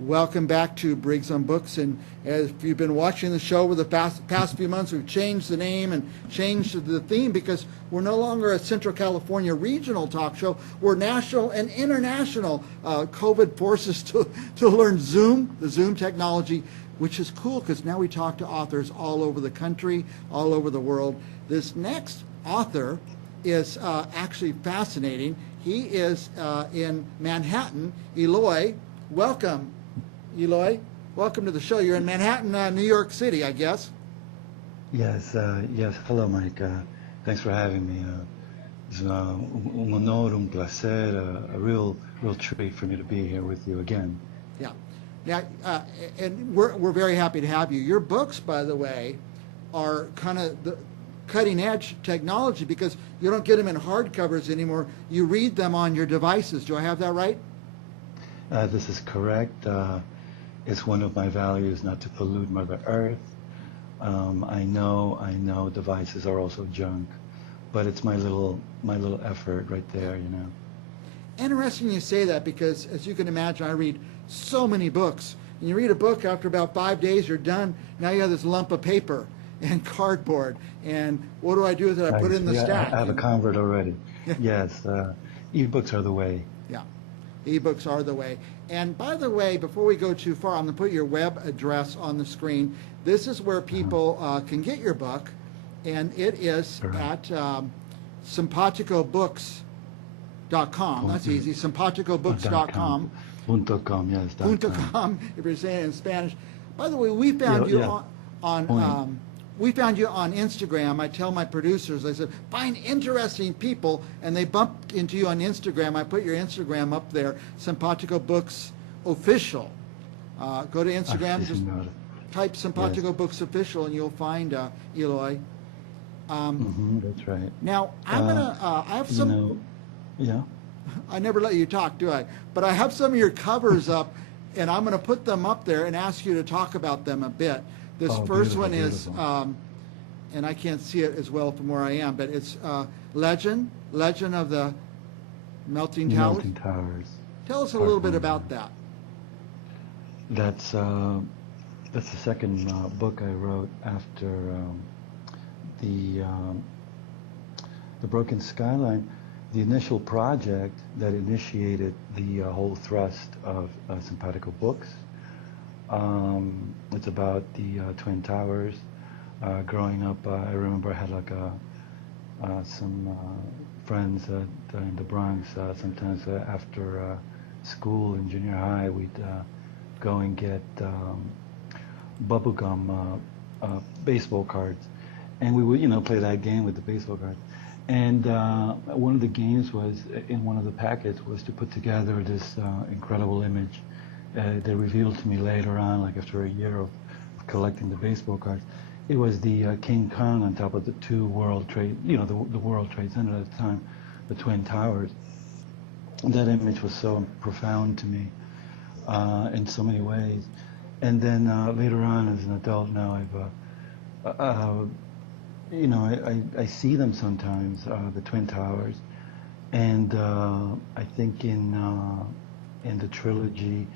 Welcome back to Briggs on Books. And if you've been watching the show over the past few months, we've changed the name and changed the theme because we're no longer a Central California regional talk show. We're national and international. COVID forced us to learn Zoom, the Zoom technology, which is cool because now we talk to authors all over the country, all over the world. This next author is actually fascinating. He is in Manhattan. Eloy, welcome. Eloy, welcome to the show. You're in Manhattan, New York City, I guess. Yes, yes. Hello, Mike. Thanks for having me. It's un honor, un placer, a real treat for me to be here with you again. Yeah. Now, and we're very happy to have you. Your books, by the way, are kind of the cutting edge technology because you don't get them in hardcovers anymore. You read them on your devices. Do I have that right? This is correct. It's one of my values not to pollute Mother Earth. I know devices are also junk, but it's my little effort right there, you know. Interesting you say that because, as you can imagine, I read so many books. And you read a book, after about 5 days, you're done. Now you have this lump of paper and cardboard. And what do I do with it? I put it in the stack. I have a convert already. Yes, eBooks are the way. Yeah, eBooks are the way. And by the way, before we go too far, I'm going to put your web address on the screen. This is where people can get your book, and it is at simpaticobooks.com. That's easy, simpaticobooks.com. .com, yes. .com, if you're saying it in Spanish. By the way, we found you on we found you on Instagram. I tell my producers, I said, find interesting people, and they bump into you on Instagram. I put your Instagram up there, Simpatico Books Official. Go to Instagram, just type Simpatico Books Official, and you'll find Eloy. That's right. Now, I'm I have some... yeah. I never let you talk, do I? But I have some of your covers up, and I'm going to put them up there and ask you to talk about them a bit. This first one is, and I can't see it as well from where I am, but it's Legend of the Melting Towers. Melting Towers. Tell us a little bit about that. That's the second book I wrote after the Broken Skyline. The initial project that initiated the whole thrust of Simpatico Books. It's about the Twin Towers. Growing up, I remember I had like some friends in the Bronx. Sometimes after school in junior high, we'd go and get bubblegum baseball cards, and we would, play that game with the baseball cards. And one of the games was, in one of the packets, was to put together this incredible image. They revealed to me later on, like after a year of collecting the baseball cards, it was the King Kong on top of the two World Trade, the World Trade Center at the time, the Twin Towers. And that image was so profound to me in so many ways. And then later on, as an adult now, I see them sometimes, the Twin Towers, and I think in the trilogy,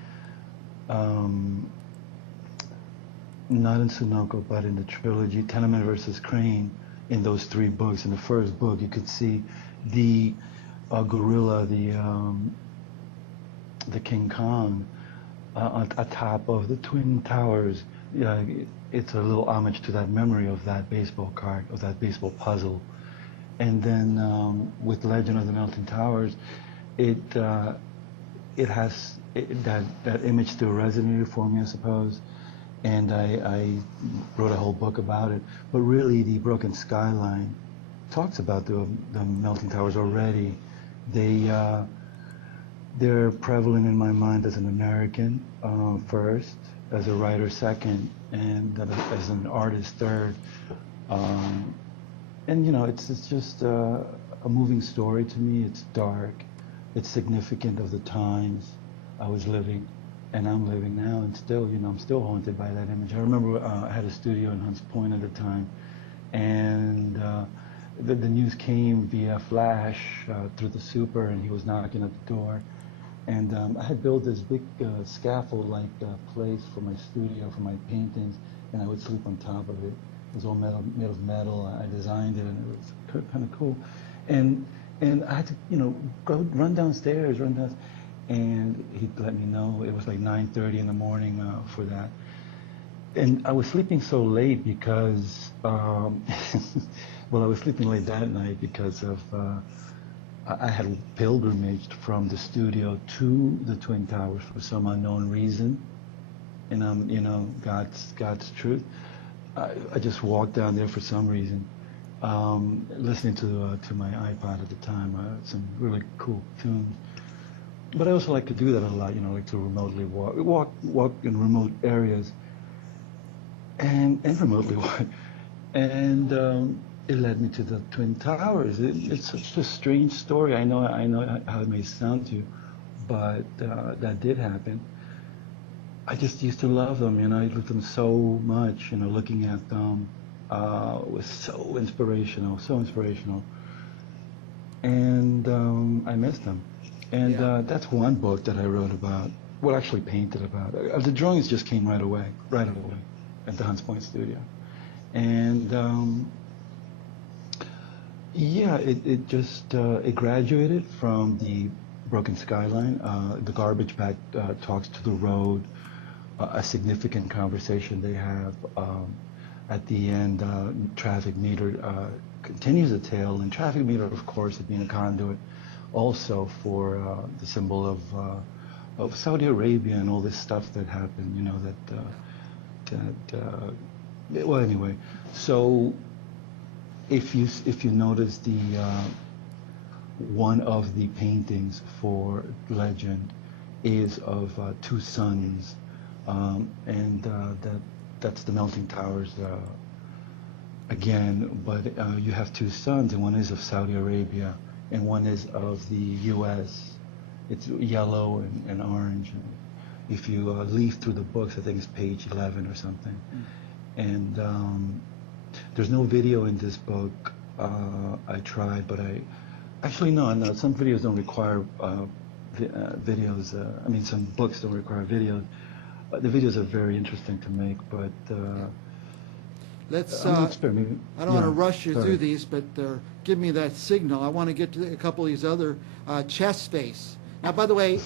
not in Sunoco, but in the trilogy, Tenement versus Crane, in those three books. In the first book, you could see the gorilla, the King Kong, atop of the Twin Towers. It's a little homage to that memory of that baseball card, of that baseball puzzle. And then with Legend of the Melting Towers, it has that image still resonated for me, I suppose. And I wrote a whole book about it. But really, the Broken Skyline talks about the Melting Towers already. They're prevalent in my mind as an American first, as a writer second, and as an artist third. And it's just a moving story to me. It's dark, it's significant of the times I was living, and I'm living now, and still, I'm still haunted by that image. I remember I had a studio in Hunts Point at the time, and the news came via flash through the super, and he was knocking at the door. And I had built this big scaffold-like place for my studio, for my paintings, and I would sleep on top of it. It was all metal, made of metal. I designed it, and it was kind of cool. And I had to, go run downstairs, and he'd let me know. It was like 9:30 in the morning for that. And I was sleeping so late because, well, I was sleeping late that night because of I had pilgrimaged from the studio to the Twin Towers for some unknown reason, and God's truth. I just walked down there for some reason, listening to my iPod at the time, some really cool tunes. But I also like to do that a lot, like to remotely walk in remote areas, and remotely walk, and it led me to the Twin Towers. It's such a strange story. I know how it may sound to you, but that did happen. I just used to love them, I loved them so much, looking at them was so inspirational, and I missed them. And Yeah. that's one book that I wrote about, well, actually painted about. The drawings just came right away, at the Hunts Point studio. And yeah, it just it graduated from the broken skyline. The garbage bag talks to the road. A significant conversation they have. At the end, traffic meter continues the tale, and traffic meter, of course, being a conduit also for the symbol of Saudi Arabia and all this stuff that happened. Well, anyway, so if you notice the one of the paintings for Legend is of two suns, and that's the melting towers again. But you have two suns, and one is of Saudi Arabia, and one is of the U.S. It's yellow and orange. And if you leaf through the books, I think it's page 11 or something. And there's no video in this book. I tried, but actually no. Some videos don't require videos. I mean, some books don't require videos. The videos are very interesting to make, but Let's. I'm not sure, maybe, I don't want to yeah, rush you sorry. through these, but give me that signal. I want to get to a couple of these other chess space. Now, by the way,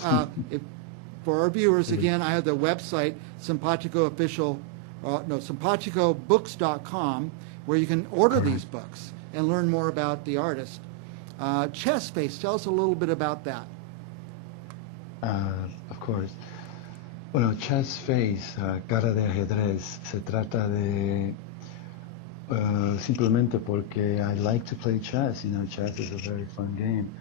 for our viewers, again, I have the website SimpaticoBooks.com, where you can order these books and learn more about the artist. Chess space. Tell us a little bit about that. Of course. Bueno, chess face, cara de ajedrez, se trata de simplemente porque I like to play chess. Chess is a very fun game.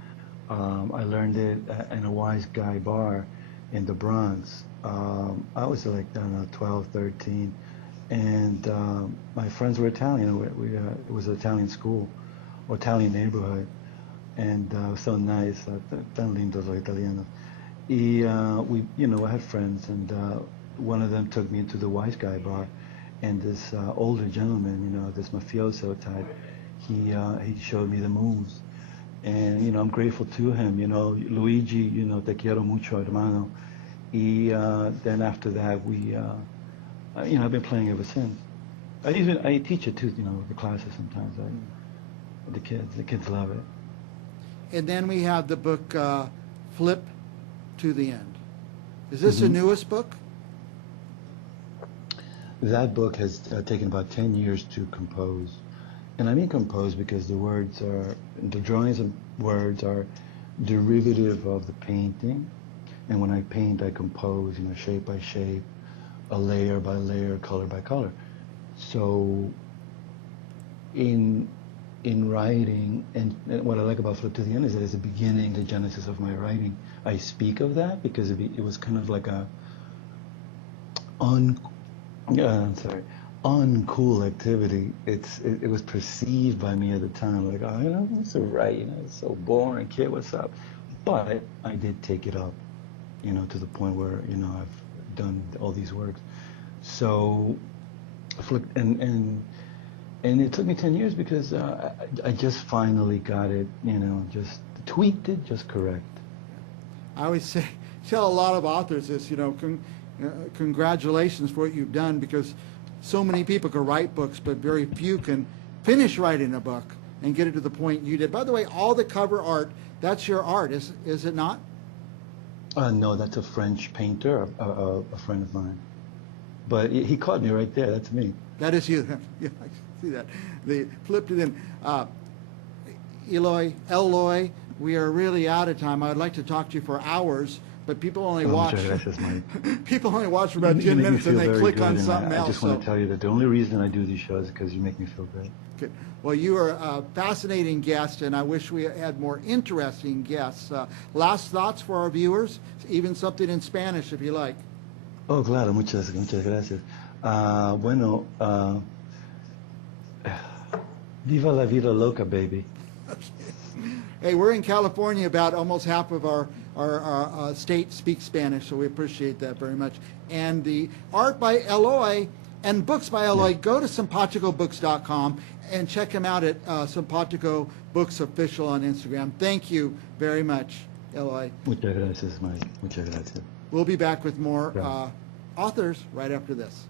I learned it in a Wise Guy bar in the Bronx. I was like, I don't know, 12, 13, and my friends were Italian. It was an Italian school, or Italian neighborhood, and it was so nice, tan lindos los italianos. I had friends, and one of them took me into the Wise Guy bar, and this older gentleman, this mafioso type, he showed me the moves, and I'm grateful to him. Luigi, te quiero mucho, hermano. Then after that, I've been playing ever since. I teach it too, the classes sometimes. The kids love it. And then we have the book Flip to the End. Is this the newest book? That book has taken about 10 years to compose. And I mean compose because the drawings and words are derivative of the painting. And when I paint, I compose, shape by shape, a layer by layer, color by color. So in writing, and what I like about Flip to the End is that it's the beginning, the genesis of my writing. I speak of that because it was kind of like a uncool activity. It was perceived by me at the time like, oh, it's so right, it's so boring, kid, what's up? But I did take it up, to the point where, I've done all these works. So, Flip, and it took me 10 years because I just finally got it, just tweaked it just correct. I always say tell a lot of authors this, congratulations for what you've done, because so many people can write books, but very few can finish writing a book and get it to the point you did. By the way, all the cover art, that's your art, is it not? No, that's a French painter, a friend of mine. But he caught me right there. That's me. That is you. Yeah, I see that. They flipped it in. Eloy, we are really out of time. I'd like to talk to you for hours, but people only watch. People only watch for about 10 minutes and they click on something else. I just want to tell you that the only reason I do these shows is because you make me feel great. Good. Well, you are a fascinating guest, and I wish we had more interesting guests. Last thoughts for our viewers, even something in Spanish if you like. Oh, claro, muchas gracias. Bueno, viva la vida loca, baby. Hey, we're in California. About almost half of our state speaks Spanish, so we appreciate that very much. And the art by Eloy and books by Eloy, go to simpaticobooks.com and check him out at Simpatico Books Official on Instagram. Thank you very much, Eloy. Muchas gracias, Mike. Muchas gracias. We'll be back with more authors right after this.